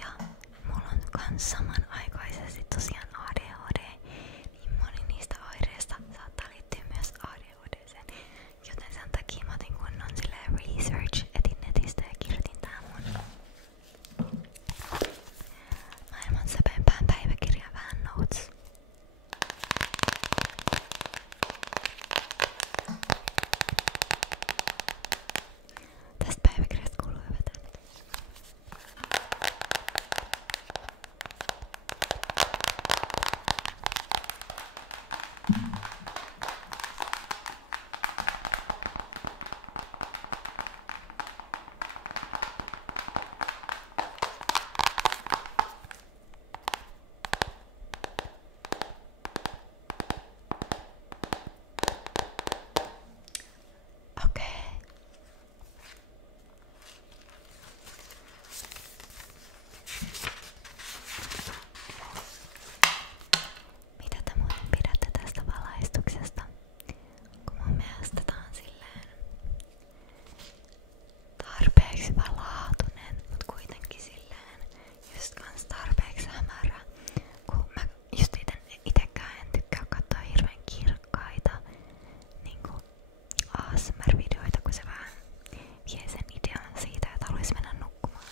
Ja mulla on kans samanaikaisesti tosiaan ADHD, niin moni niistä oireista saattaa liittyä myös ADHD:seen. Joten sen takia mä otin kunnon silleen research, etin netistä ja kirjoitin tää mun maailman söpöimpään päiväkirjaan vähän notes. Tästä päiväkirjasta kuuluu hyvät äänet. Okei. Mitä te muuten pidätte tästä valaistuksesta? Kun mun mielestä tää on silleen tarpeeksi valaatunen, mut kuitenkin silleen just kans tarpeeksi hämärä. Kun mä just itekään en tykkää katsoa hirveen kirkkaita niinku ASMR-videoita, kun se vähän vie sen idean siitä, että haluais mennä nukkumaan.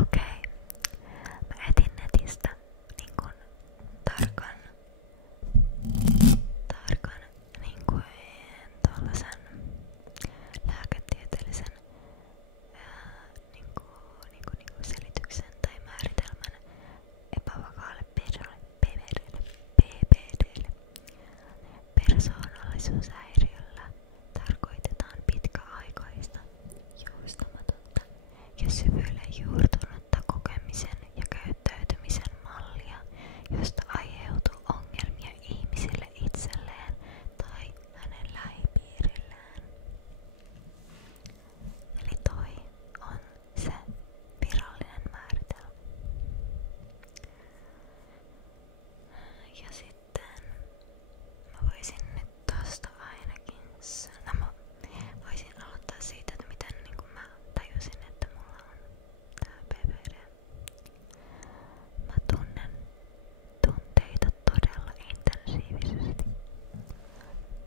Okei. Mä etin netistä niinkun tarkan niinkun tollasen lääketieteellisen niinku selityksen tai määritelmän epävakaalle PPD:lle. Persoonallisuushäiriöllä tarkoitetaan pitkäaikaista, joustamatonta ja syvylle juurtunutta kokemisen ja käyttäytymisen mallia, josta aiheutuu ongelmia ihmiselle itselleen tai hänen lähipiirillään. Eli toi on se virallinen määritelmä. Ja sitten mä voisin nyt tosta ainakin sanoa. Mä voisin aloittaa siitä, että miten niin kun mä tajusin, että mulla on tää PPD. Mä tunnen tunteita todella intensiivisesti.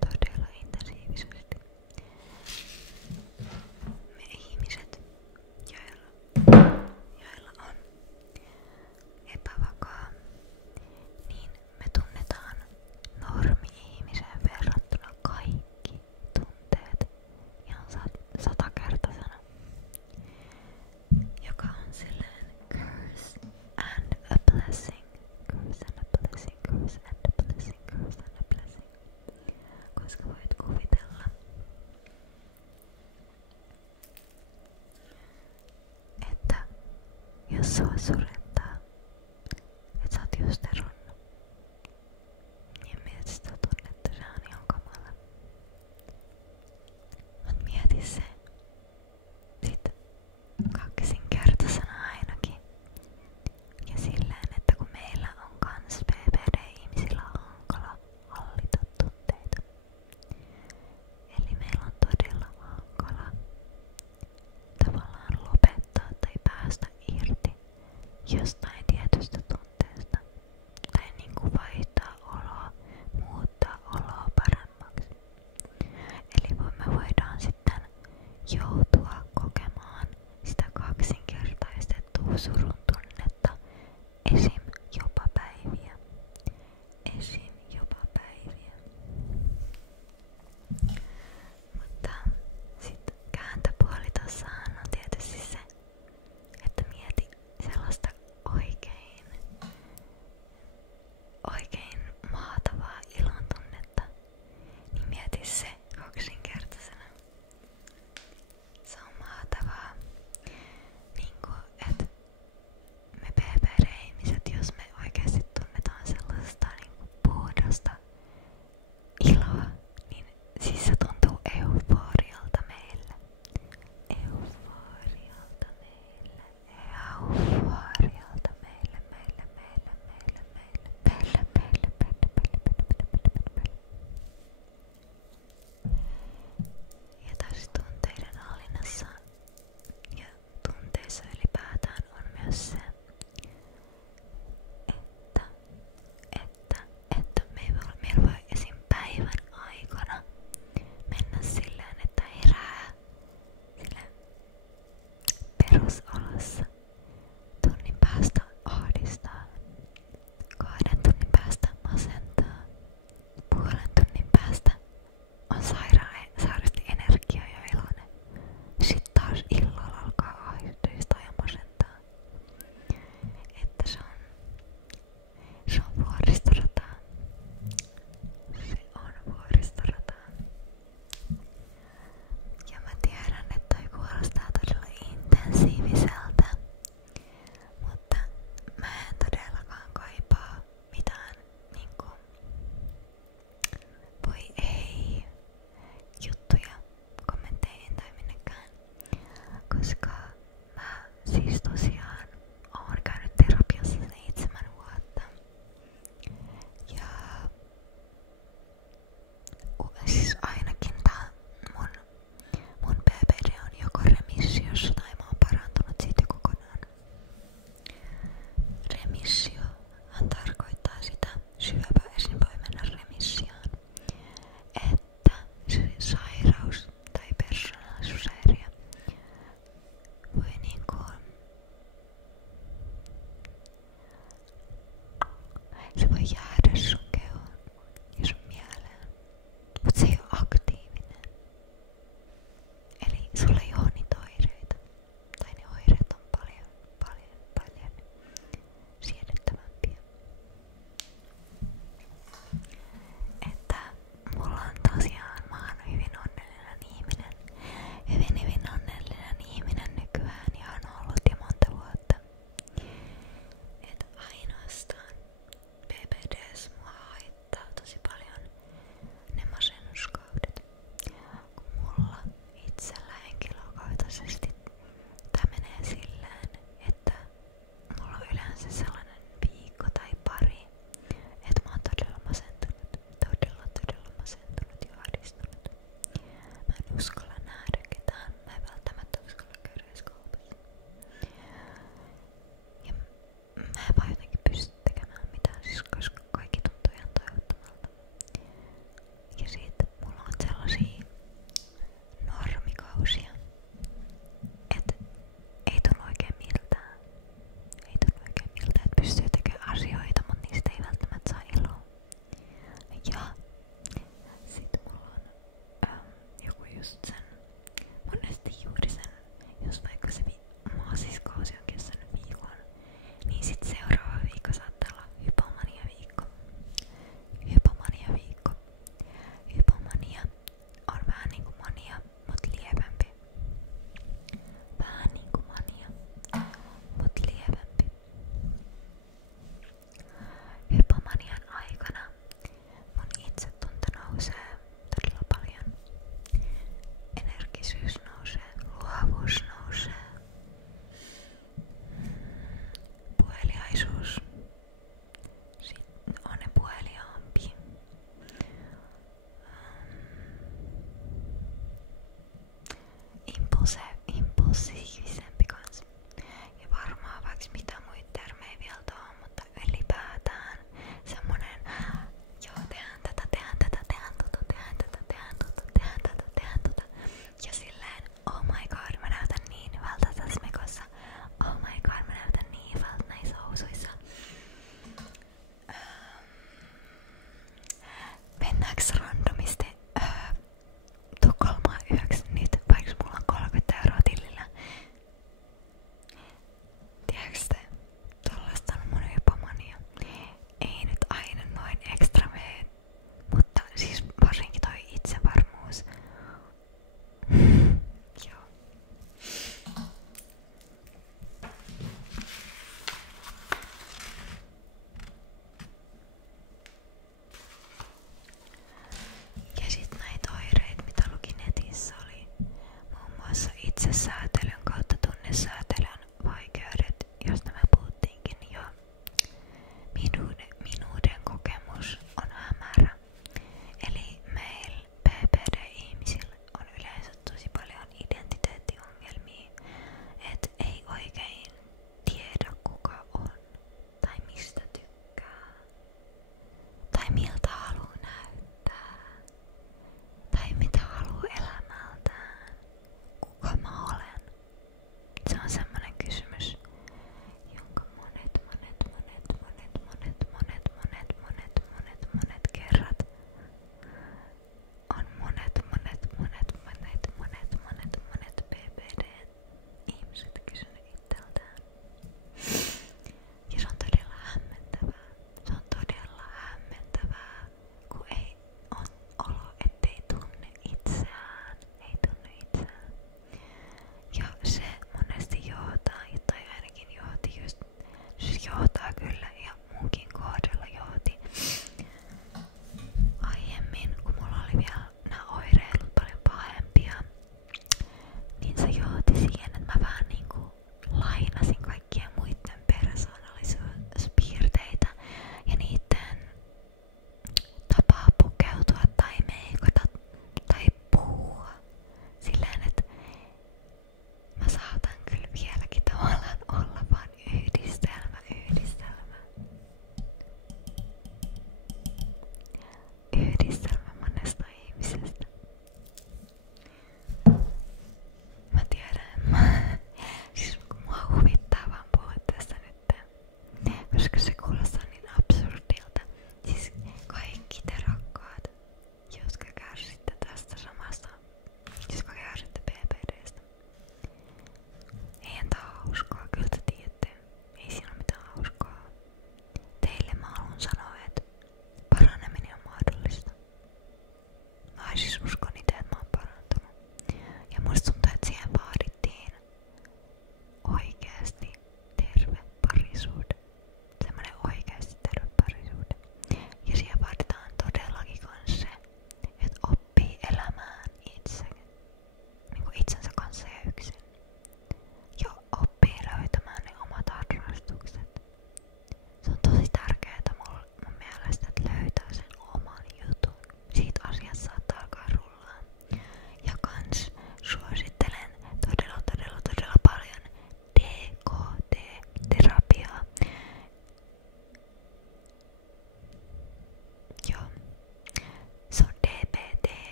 Todella intensiivisesti. Me ihmiset, joilla on epävakaa, niin me tunnetaan normi-ihmiseen verrattuna kaikki tunteet ihan satakertaisena, joka on silleen curse and a blessing, curse and a blessing, curse and a blessing, curse and a blessing, koska voit kuvitella, että jos sua surettaa, et sä oot just eronnut, niin mietit sitä tunnetta, se on ihan kamala. Mut mieti se sit kaksinkertaisena ainakin. Ja silleen, että kun meillä on kans PPD-ihmisillä hankala hallita tunteita. Eli meillä on todella hankala tavallaan lopettaa tai päästä irti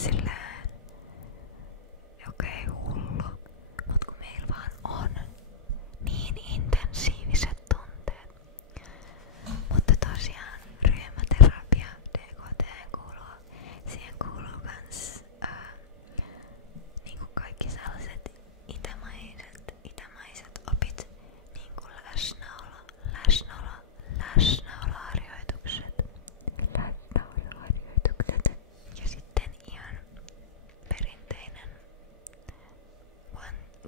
silleen okei, hullu, mut kun meillä vaan on niin intensiiviset tunteet. Mutta tosiaan ryhmäterapia, DKT siihen kuuluu kans niinku kaikki sellaiset itämaiset opit, niinku läsnäoloharjoitukset. Ja sitten ihan perinteinen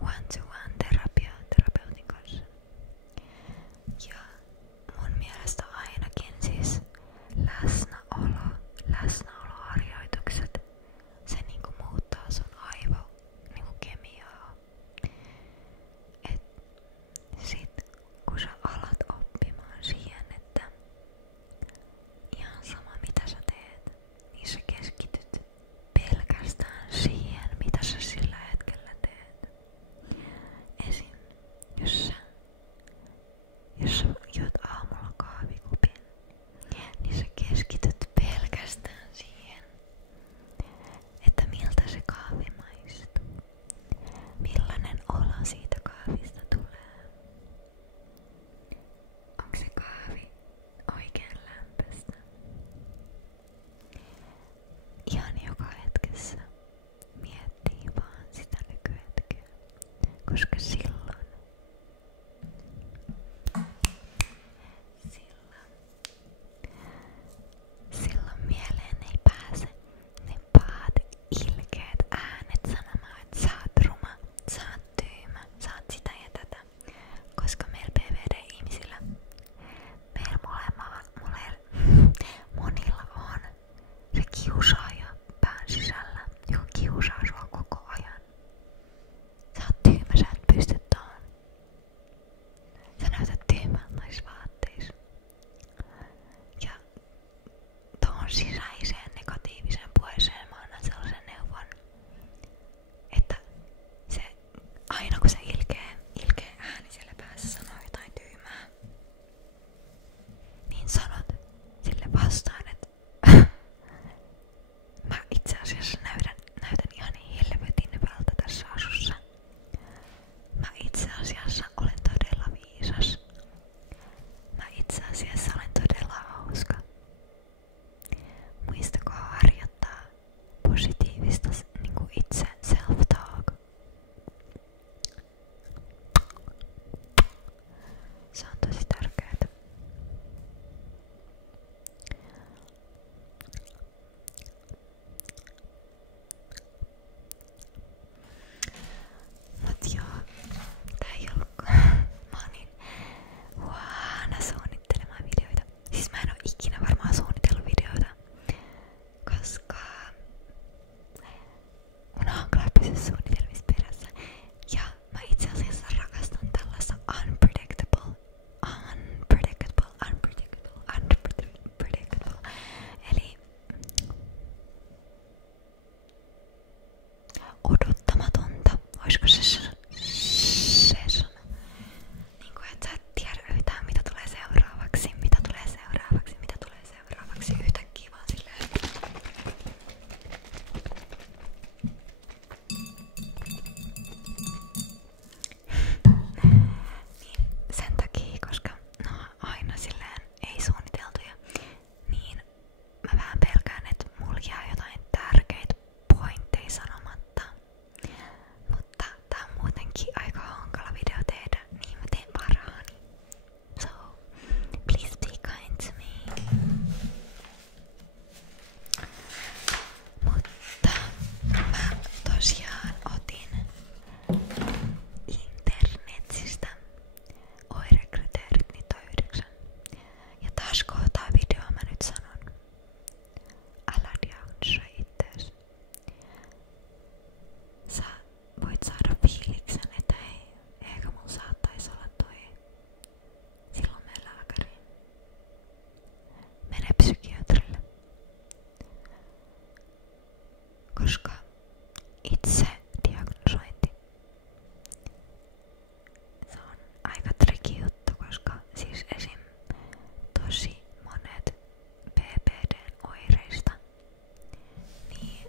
one-to-one terapeutin kanssa. Ja mun mielestä ainakin siis läsnäoloharjoitukset, se niinku muuttaa sun niinku kemiaa. Et sit kun sä alat oppimaan siihen, että ihan sama mitä sä teet, niin sä keskityt pelkästään siihen, mitä sä sillä hetkellä teet. Esim. Jos sä juot aamulla kahvikupin, niin sä keskityt pelkästään siihen, että miltä se kahvi maistuu. Millainen olo siitä kahvista tulee. Onko se kahvi oikein lämpöistä? Ihan joka hetkessä miettii vaan sitä nykyhetkeä, koska silloin mieleen ei pääse ne pahat ilkeät äänet sanomaan, että sä oot ruma, sä oot tyymä, sä oot sitä ja tätä. Koska meillä PVD-ihmisillä, monilla on se kiusaaja pään sisällä, joka kiusaa sua koko ajan. Sä oot tyymä, sä et pysty tohon. Sä näytät tyymältä noissa vaatteissa. Ja tohon sisäiseen negatiiviseen puheeseen mä annan sellaisen neuvon, että se aina kun se ilkeä ääni siellä päässä sanoo jotain tyymää, niin sanot sille vastaan, että mä itse asiassa näytän ihan helvetin hyvältä tässä asussa. Mä itse asiassa olen todella viisas. Mä itse asiassa olen todella hauska. Muistakaa harjoittaa positiivista niinku itse self-talk. Se on tosi tärkeää. Mut joo, tää ei ollutkaan. Mä oon niin huono suunnittelemaan videoita. Siis mä en oo ikinä varmaan suunnitellut videoita, koska mun on kyllä pysy suunnitelmissa perässä. Ja mä itse asiassa rakastan tällaista unpredictable. Eli odottamatonta. Oisko se sana? Niinku et sä et tiedä yhtään mitä tulee seuraavaksi. Yhtäkkiä vaan silleen. Niin sen takia, koska no aina silleen ei suunniteltuja, niin mä vähän pelkään, että mulla jää jotain tärkeitä pointteja sanomatta. Mutta tää on muutenkin aika hankala video tehdä, niin mä teen parhaani. So, please be kind to me. Mutta mä tosiaan otin internetsistä oirekriteerit, niitä on 9. Ja taas kohtaa videoa mä nyt sanon. Älä diagnosoi ittees. Sä voit saada fiiliksen, että hei, eikä mun saattais olla toi. Silloin mene lääkäriin. Mene psykiatrille. Koska itse diagnosointi, se on aika tricky juttu, koska siis esim. Tosi monet PPDn oireista, niin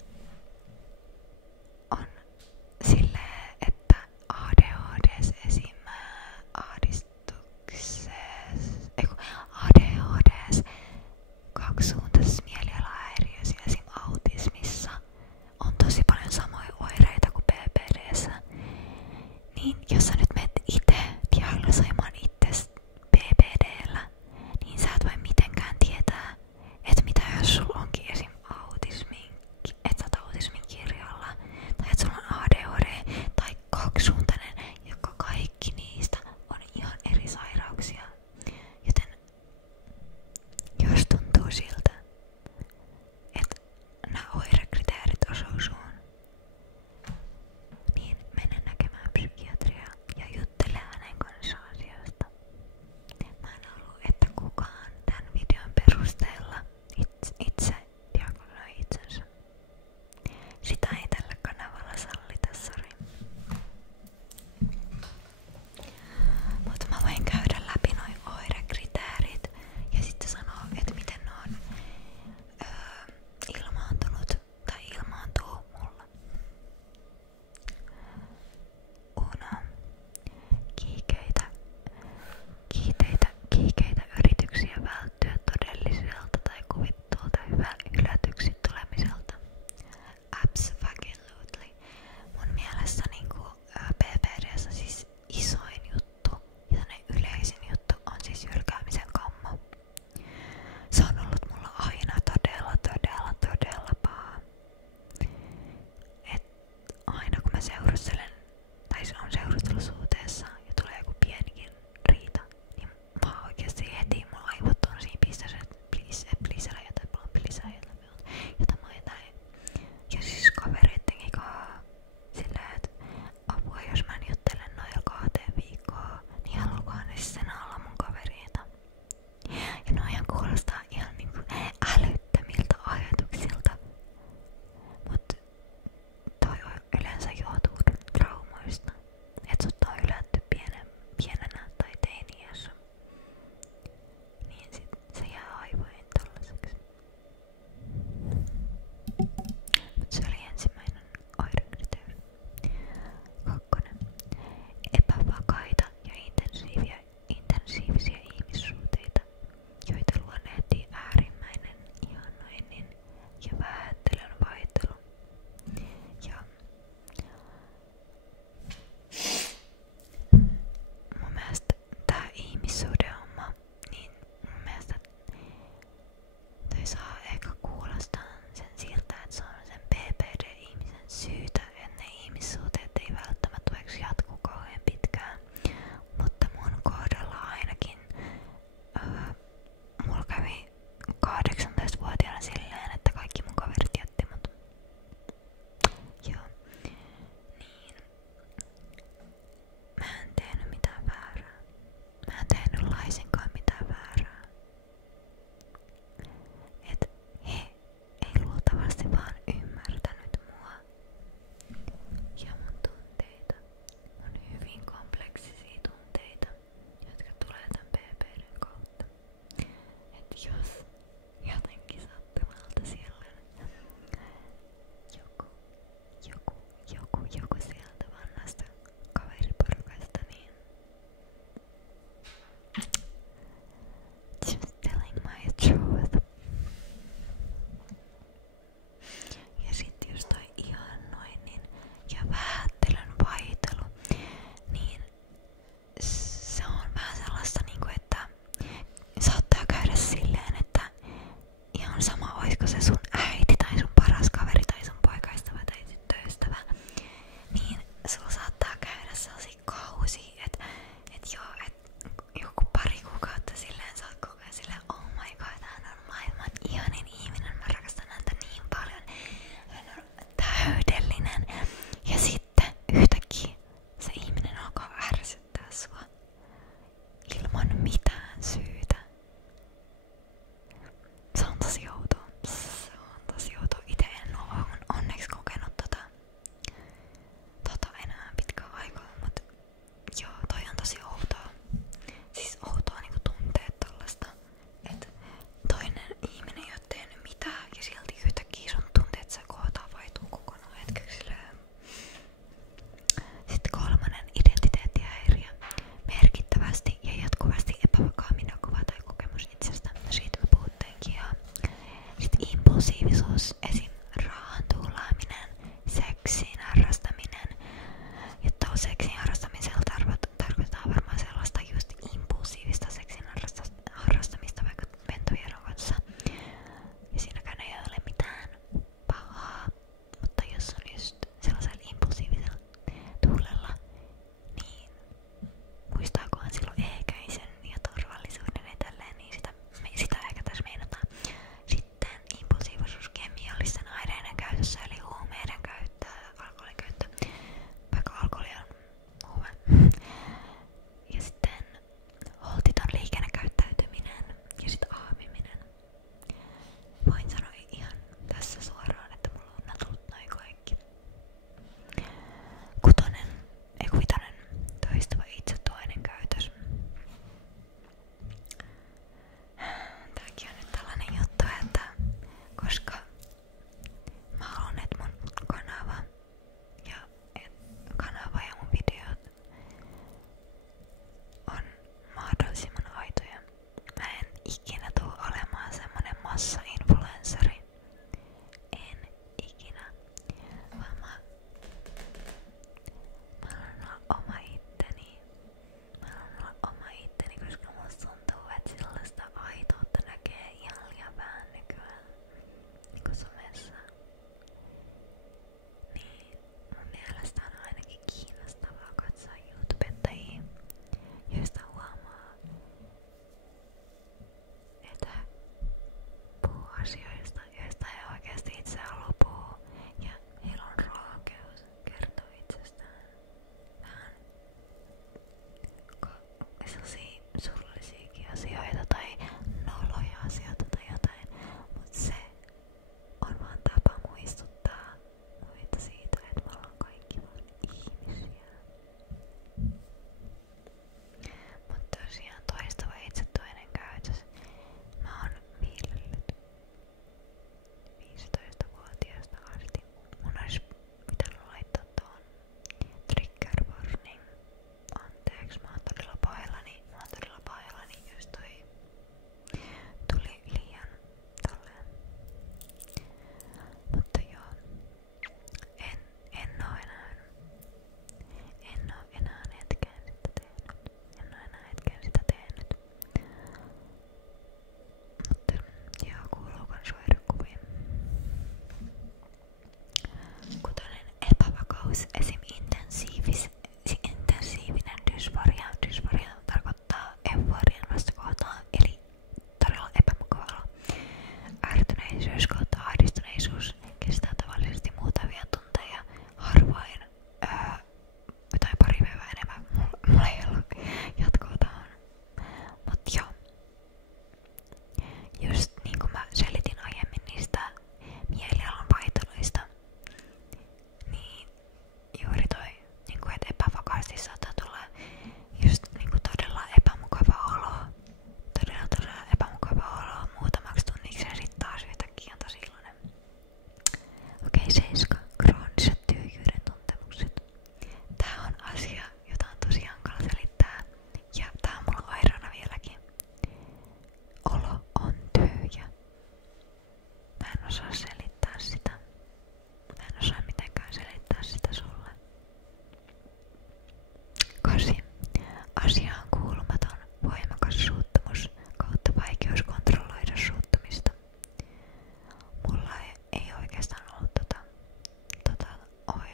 Oi